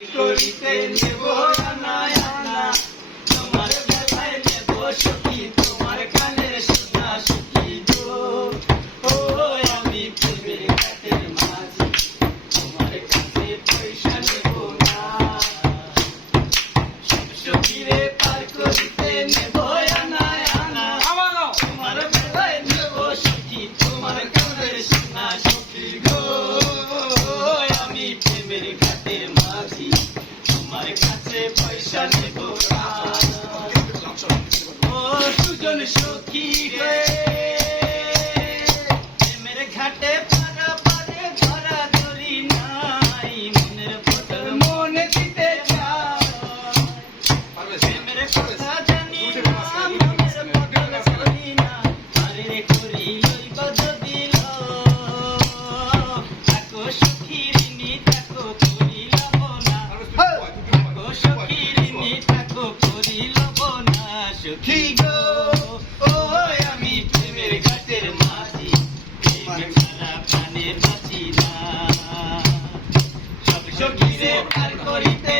করিতে নিব না। Shall করিল আমি প্রেমের ঘাটের মাঝি প্রেম ছাড়া প্রাণে বাঁচি না। সব সখী রে পার করিতে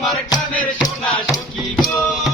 আমার কানের সোনা সখী গো।